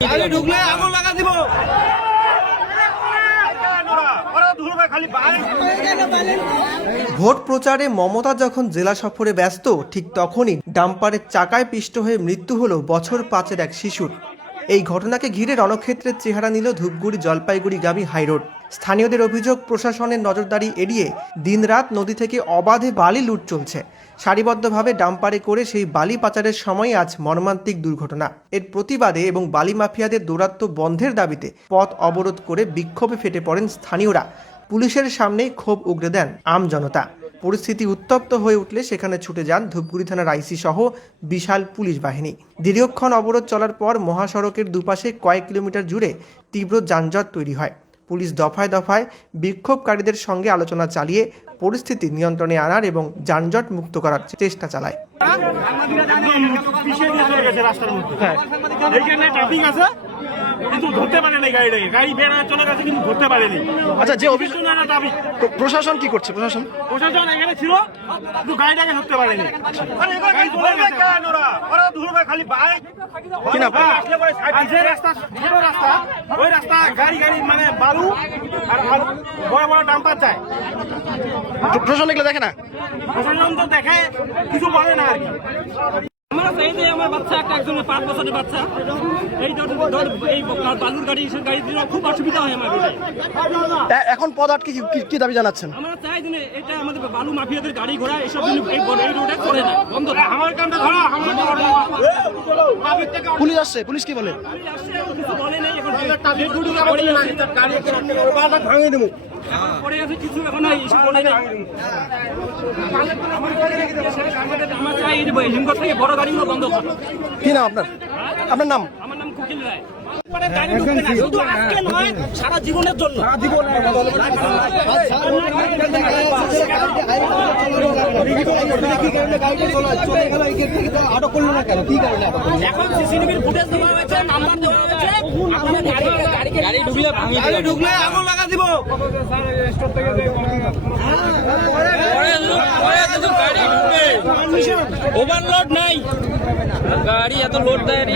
ঢুকলে আগুন লাগা দিব। ভোট প্রচারে মমতা যখন জেলা সফরে ব্যস্ত, ঠিক তখনই ডাম্পারের চাকায় পিষ্ট হয়ে মৃত্যু হলো বছর 5-এর এক শিশুর। এই ঘটনাকে ঘিরে রণক্ষেত্রের চেহারা নিল ধূপগুড়ি জলপাইগুড়িগামী হাইরোড। স্থানীয়দের অভিযোগ, প্রশাসনের নজরদারি এড়িয়ে দিনরাত নদী থেকে অবাধে বালি লুট চলছে। সারিবদ্ধভাবে ডাম্পারে করে সেই বালি পাচারের সময় আজ মর্মান্তিক দুর্ঘটনা। এর প্রতিবাদে এবং বালি মাফিয়াদের দৌরাত্ম্য বন্ধের দাবিতে পথ অবরোধ করে বিক্ষোভে ফেটে পড়েন স্থানীয়রা। পুলিশের সামনেই ক্ষোভ উগরে দেন আমজনতা। পরিস্থিতি উত্তপ্ত হয়ে উঠলে সেখানে ছুটে যান ধূপগুড়ি থানার আইসি সহ বিশাল পুলিশ বাহিনী। দীর্ঘক্ষণ অবরোধ চলার পর মহাসড়কের দুপাশে কয়েক কিলোমিটার জুড়ে তীব্র যানজট তৈরি হয়। পুলিশ দফায় দফায় বিক্ষোভকারীদের সঙ্গে আলোচনা চালিয়ে পরিস্থিতি নিয়ন্ত্রণে আনার এবং যানজট মুক্ত করার চেষ্টা চালায়। কিন্তু ধরতে পারেনি গাড়িটাকে, গাড়ি বের হয়ে চলে গেছে কিন্তু ধরতে পারেনি। আচ্ছা, যে অভিযোগ প্রশাসন কি করছে? প্রশাসন এখানে ছিল কিন্তু গাড়িটাকে ধরতে পারেনি। খালি বাইক যে রাস্তা, ছোট রাস্তা, ওই রাস্তা গাড়ি মানে বালু আর বড় বড় ডাম্পার যায়। প্রশাসন এগুলো দেখে না? প্রশাসন তো দেখে, কিছু বলে না আর কি। আমার বাচ্চা একজনের 5 বছরের বাচ্চা, এই বালুর গাড়ি এসব গাড়ি দিলে খুব অসুবিধা হয় আমার। এখন পদ আটকে কি দাবি জানাচ্ছেন? আমরা চাই যে এটা আমাদের বালু মাফিয়াদের গাড়ি ঘোড়া এসব এই রোডে করে না, বন্ধ। আমার কামটা ধরা, পুলিশ আসছে, পুলিশ কি বলে? কিছু বলে নেই, এখন ভাঙিয়ে দেবো। পড়ে আছে কিছু, এখন ইস্যু বলে নেই। আমার চাই হিমঘর থেকে বড় গাড়িগুলো বন্ধ করে। কি নাম আপনার? আপনার নাম? আমার নাম কুকিল রায়। শুধু আজকে নয়, সারা জীবনের জন্য। এখন সিসিটিভির ফুটেজ দেওয়া হয়েছে, নাম্বার দেওয়া হয়েছে, গাড়ি ঢুকলে আগুন লাগা দিব। ওভারলোড নাই, গাড়ি এত লোড দেয় রে।